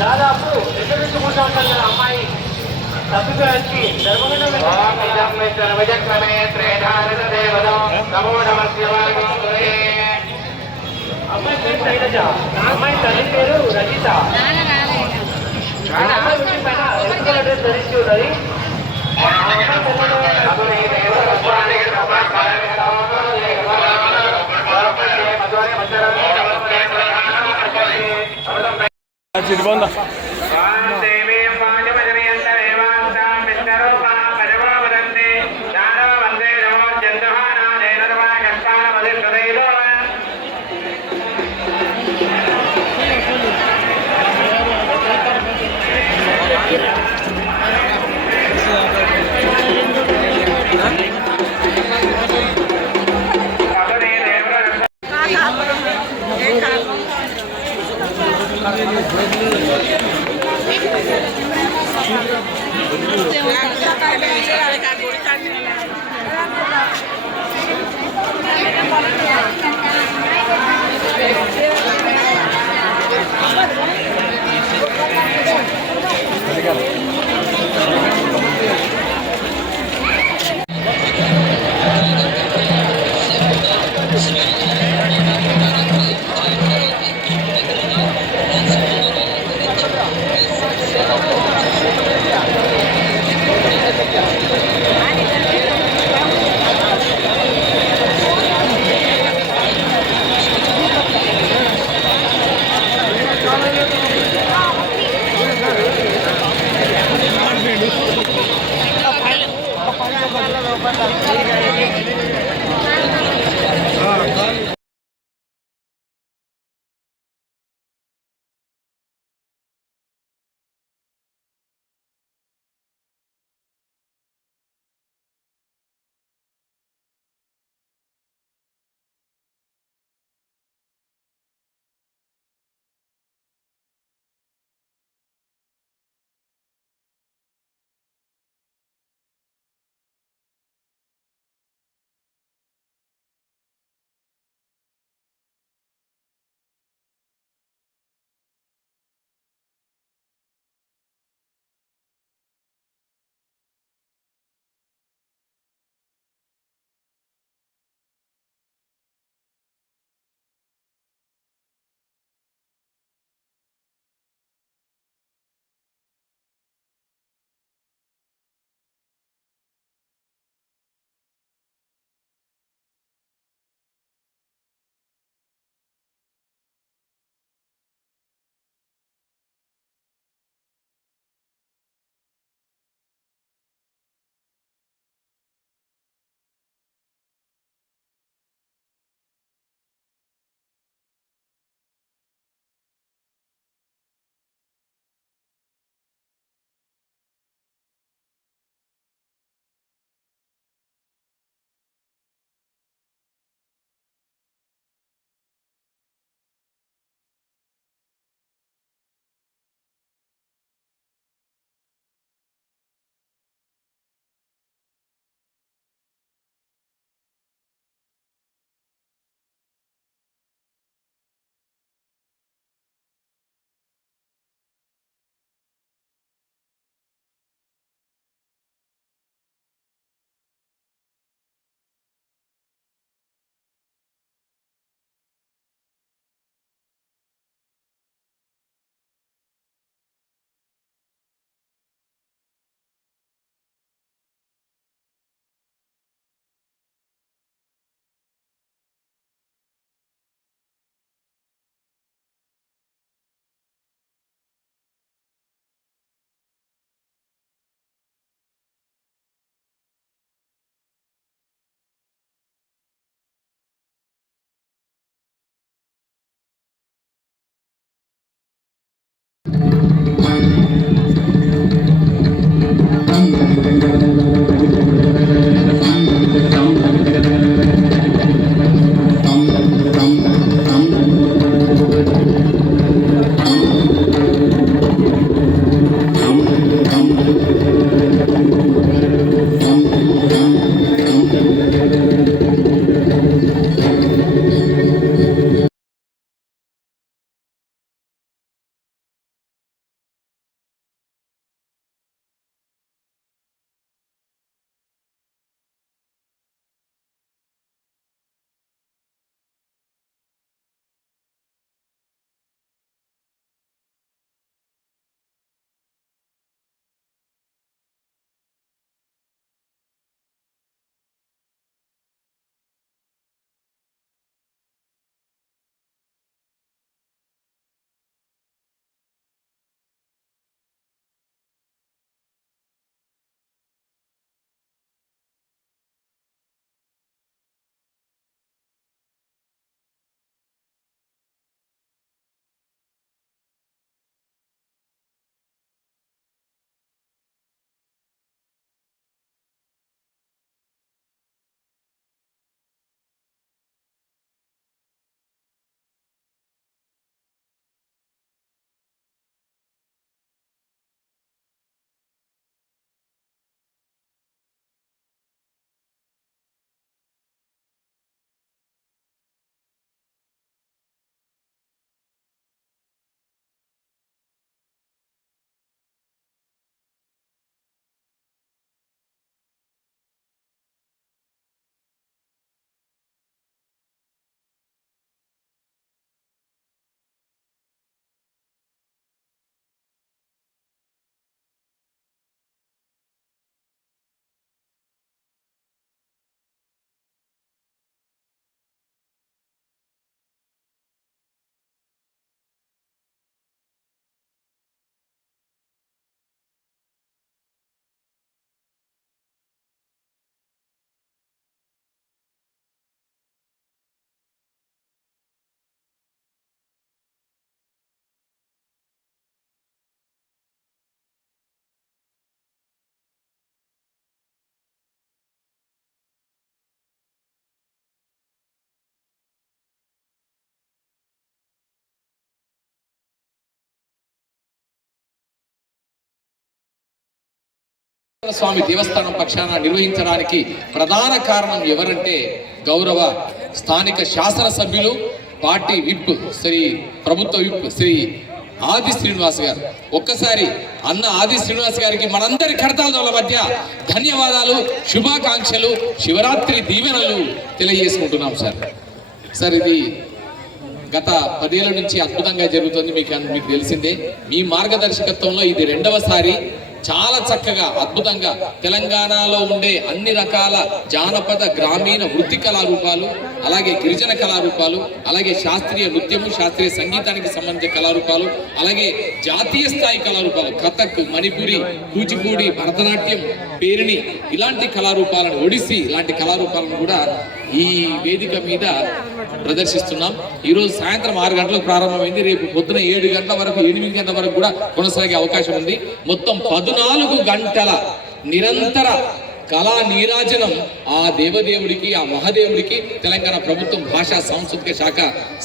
దాదాపు 2 నుంచి 3 సంవత్సరాల అమ్మాయి తప్పిపోయి అమ్మాయి పేరు శైలజ, అమ్మాయి తల్లి పేరు రజిత. అమ్మాయి పైన ఎలక్ట్రికల్ అడ్రస్ ధరించి ఉన్నది. చిరుబంద స్వామి దేవస్థానం పక్షాన నిర్వహించడానికి ప్రధాన కారణం ఎవరంటే గౌరవ స్థానిక శాసనసభ్యులు పార్టీ విప్ ప్రభుత్వ విప్ శ్రీ ఆది శ్రీనివాస్ గారు. ఒక్కసారి అన్న ఆది శ్రీనివాస్ గారికి మనందరి కర్తాల మధ్య ధన్యవాదాలు, శుభాకాంక్షలు, శివరాత్రి దీవెనలు తెలియజేసుకుంటున్నాం సార్. ఇది గత 10 ఏళ్ల నుంచి అద్భుతంగా జరుగుతుంది. మీకు తెలిసిందే. మీ మార్గదర్శకత్వంలో ఇది 2వసారి చాలా చక్కగా అద్భుతంగా తెలంగాణలో ఉండే అన్ని రకాల జానపద గ్రామీణ వృత్తి కళారూపాలు, అలాగే గిరిజన కళారూపాలు, అలాగే శాస్త్రీయ నృత్యము, శాస్త్రీయ సంగీతానికి సంబంధించిన కళారూపాలు, అలాగే జాతీయ స్థాయి కళారూపాలు కథక్, మణిపురి, కూచిపూడి, భరతనాట్యం, పేరిణి ఇలాంటి కళారూపాలను, ఒడిస్సీ ఇలాంటి కళారూపాలను కూడా ఈ వేదిక మీద ప్రదర్శిస్తున్నాం. ఈరోజు సాయంత్రం 6 గంటలకు ప్రారంభమైంది. రేపు పొద్దున 7 గంటల వరకు, 8 గంటల వరకు కూడా కొనసాగే అవకాశం ఉంది. మొత్తం 14 గంటల నిరంతర కళా నీరాజనం ఆ దేవదేవుడికి, ఆ మహాదేవుడికి తెలంగాణ ప్రభుత్వం భాషా సాంస్కృతిక శాఖ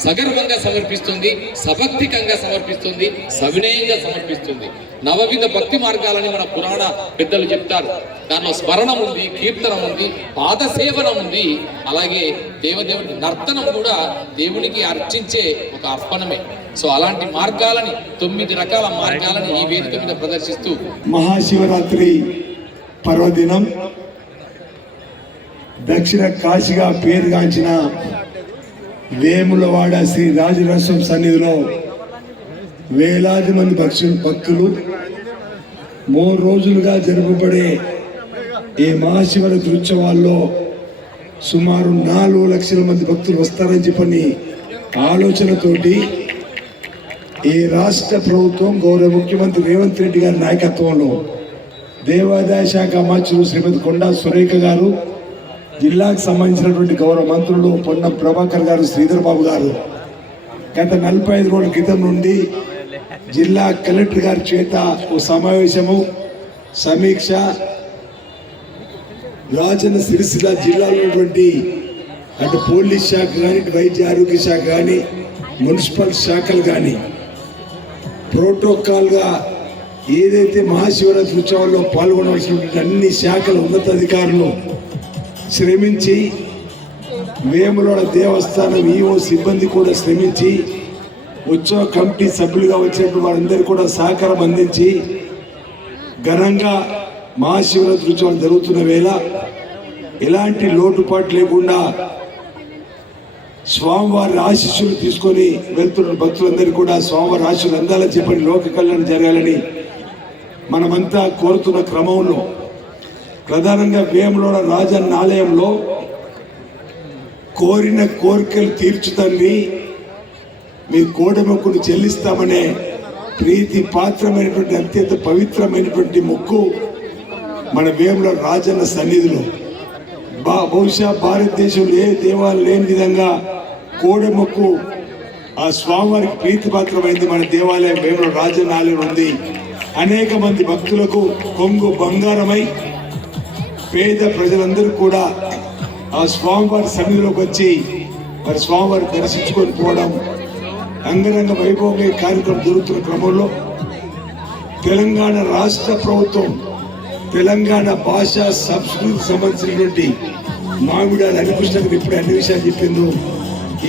సగర్వంగా సమర్పిస్తుంది, సభక్తికంగా సమర్పిస్తుంది, సవినయంగా సమర్పిస్తుంది. నవవిధ భక్తి మార్గాలని మన పురాణ పెద్దలు చెప్తారు. దానిలో స్మరణం ఉంది, కీర్తనం ఉంది, పాదసేవనం ఉంది, అలాగే దేవదేవుడి నర్తనం కూడా దేవునికి అర్చించే ఒక అర్పణమే. సో అలాంటి మార్గాలని 9 రకాల మార్గాలని ఈ వేదిక మీద ప్రదర్శిస్తూ మహాశివరాత్రి పర్వదినం దక్షిణ కాశీగా పేరుగాంచిన వేములవాడ శ్రీ రాజరాజేశ్వర సన్నిధిలో వేలాది మంది భక్తులు 3 రోజులుగా జరుపబడే ఈ మహాశివరాత్రి ఉత్సవాల్లో సుమారు 4 లక్షల మంది భక్తులు వస్తారని చెప్పని ఆలోచనతోటి ఈ రాష్ట్ర ప్రభుత్వం గౌరవ ముఖ్యమంత్రి రేవంత్ రెడ్డి గారి నాయకత్వంలో దేవాదాయ శాఖ మంత్రులు శ్రీమతి కొండా సురేఖ గారు, జిల్లాకు సంబంధించినటువంటి గౌరవ మంత్రులు పొన్నం ప్రభాకర్ గారు, శ్రీధర్ బాబు గారు గత 45 రోజుల క్రితం నుండి జిల్లా కలెక్టర్ గారి చేత ఓ సమావేశము, సమీక్ష, రాజన్న సిరిసిల్ల జిల్లాలో ఉన్నటువంటి అటు పోలీస్ శాఖ కానీ, ఇటు వైద్య ఆరోగ్య శాఖ కానీ, మున్సిపల్ శాఖలు కానీ ప్రోటోకాల్గా ఏదైతే మహాశివరాత్రి ఉత్సవాల్లో పాల్గొనవలసినటువంటి అన్ని శాఖల ఉన్నతాధికారులు శ్రమించి, వేములవాడ దేవస్థానం ఈవో సిబ్బంది కూడా శ్రమించి, ఉత్సవ కమిటీ సభ్యులుగా వచ్చినప్పుడు వారందరూ కూడా సహకారం అందించి ఘనంగా మహాశివరాత్రి ఉత్సవాలు జరుగుతున్న వేళ ఎలాంటి లోటుపాటు లేకుండా స్వామివారి ఆశీస్సులు తీసుకొని వెళ్తున్న భక్తులందరూ కూడా స్వామివారి ఆశీస్సులు అందాలని చెప్పని, లోక కళ్యాణం జరగాలని మనమంతా కోరుతున్న క్రమంలో ప్రధానంగా వేములవాడ రాజన్న ఆలయంలో కోరిన కోరికలు తీర్చుతండి, మీ కోడెమొక్కును చెల్లిస్తామనే ప్రీతి పాత్రమైనటువంటి అత్యంత పవిత్రమైనటువంటి మొక్కు మన వేములవాడ రాజన్న సన్నిధిలో బహుశా భారతదేశంలో ఏ దేవాలయం లేని విధంగా కోడెమొక్కు ఆ స్వామివారికి ప్రీతిపాత్రమైంది మన దేవాలయం వేములవాడ రాజన్న ఆలయం ఉంది. అనేక మంది భక్తులకు కొంగు బంగారమై పేద ప్రజలందరూ కూడా ఆ స్వామివారి సన్నిధిలోకి వచ్చి మరి స్వామివారి దర్శించుకొని పోవడం అంగరంగ వైభవంగా కార్యక్రమం జరుగుతున్న క్రమంలో తెలంగాణ రాష్ట్ర ప్రభుత్వం తెలంగాణ భాష సంస్కృతికి సంబంధించినటువంటి మామిడాల హరికృష్ణకి ఇప్పుడు అన్ని విషయాలు చెప్పిందో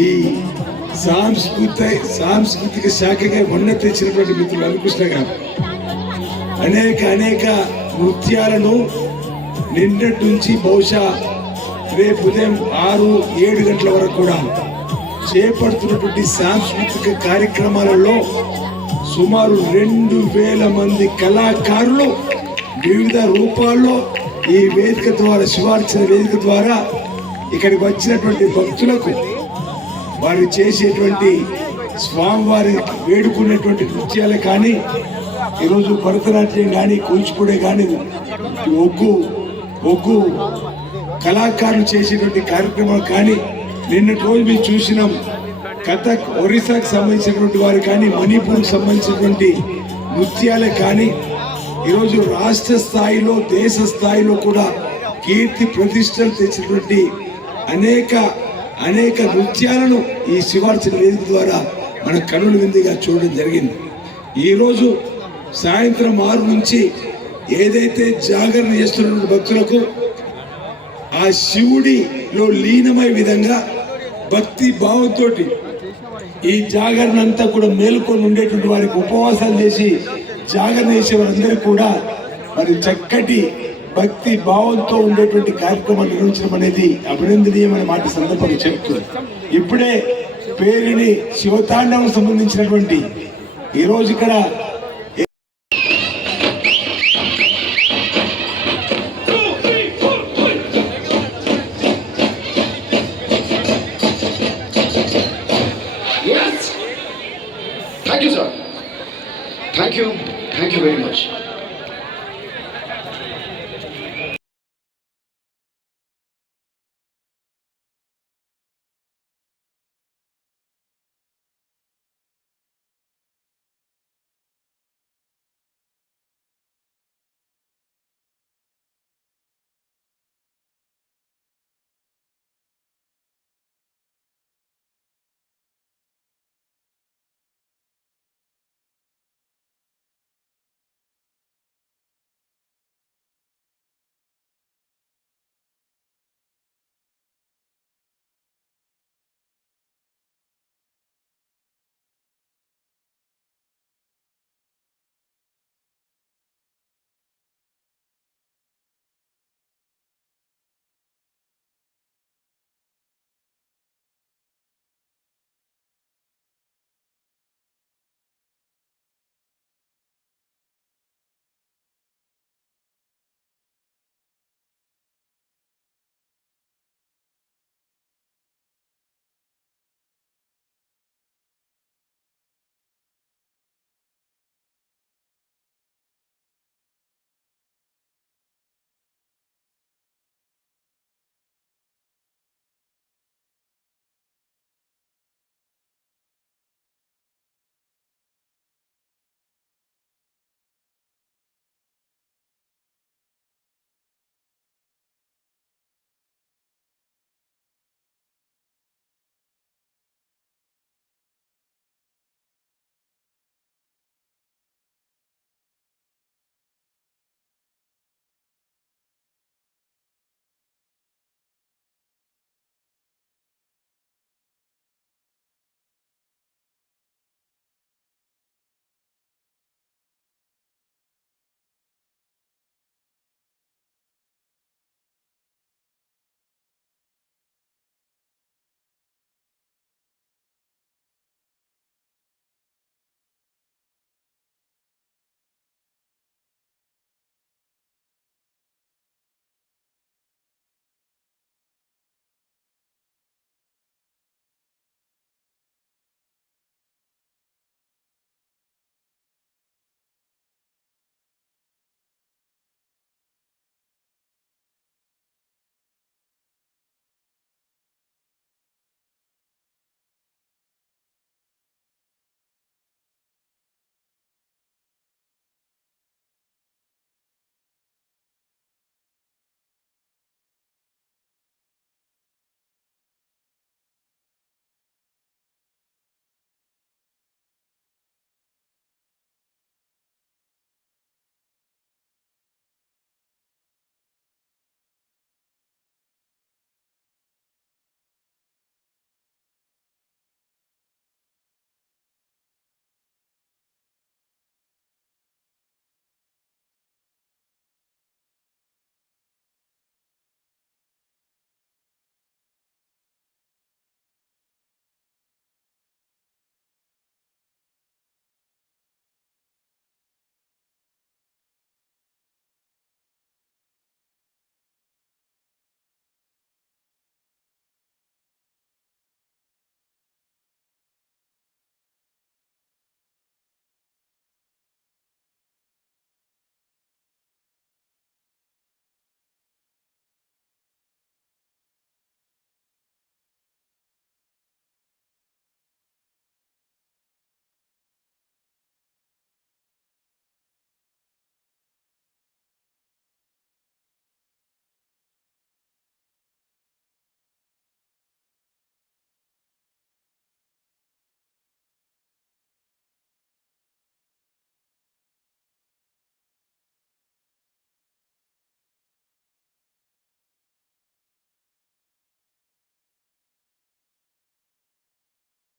ఈ సాంస్కృతిక శాఖగా మొన్న తెచ్చినటువంటి మిత్రులు హరికృష్ణ గారు అనేక నృత్యాలను నిన్నటి నుంచి బహుశా రేపు ఉదయం 6-7 గంటల వరకు కూడా చేపడుతున్నటువంటి సాంస్కృతిక కార్యక్రమాలలో సుమారు 2000 మంది కళాకారులు వివిధ రూపాల్లో ఈ వేదిక ద్వారా, శివార్చన వేదిక ద్వారా ఇక్కడికి వచ్చినటువంటి భక్తులకు వారు చేసేటువంటి స్వామివారి వేడుకునేటువంటి నృత్యాలే కానీ, ఈరోజు భరతనాట్యం కానీ, కూచిపూడి కానీ, ఒగ్గు కళాకారులు చేసేటువంటి కార్యక్రమాలు కానీ, నిన్నటి రోజు మేము చూసినాం కథక్, ఒరిస్సాకు సంబంధించినటువంటి వారు కానీ, మణిపూర్కి సంబంధించినటువంటి నృత్యాలే కానీ, ఈరోజు రాష్ట్ర స్థాయిలో, దేశ స్థాయిలో కూడా కీర్తి ప్రతిష్టలు తెచ్చినటువంటి అనేక నృత్యాలను ఈ శివార్చన వేదిక ద్వారా మన కనుల విందుగా చూడడం జరిగింది. ఈరోజు సాయంత్రం 6 నుంచి ఏదైతే జాగరణ చేస్తున్న భక్తులకు ఆ శివుడిలో లీనమై విధంగా భక్తి భావంతో ఈ జాగరణ అంతా కూడా మేల్కొని ఉండేటువంటి వారికి ఉపవాసాలు చేసి జాగరణ చేసే వారందరికీ కూడా మరి చక్కటి భక్తి భావంతో ఉండేటువంటి కార్యక్రమాలు నిర్వహించడం అనేది అభినందనీయమైన మాట సందర్భంగా చెప్తుంది. ఇప్పుడే పేరుని శివతాండవం సంబంధించినటువంటి ఈరోజు ఇక్కడ Thank you, sir. Thank you very much.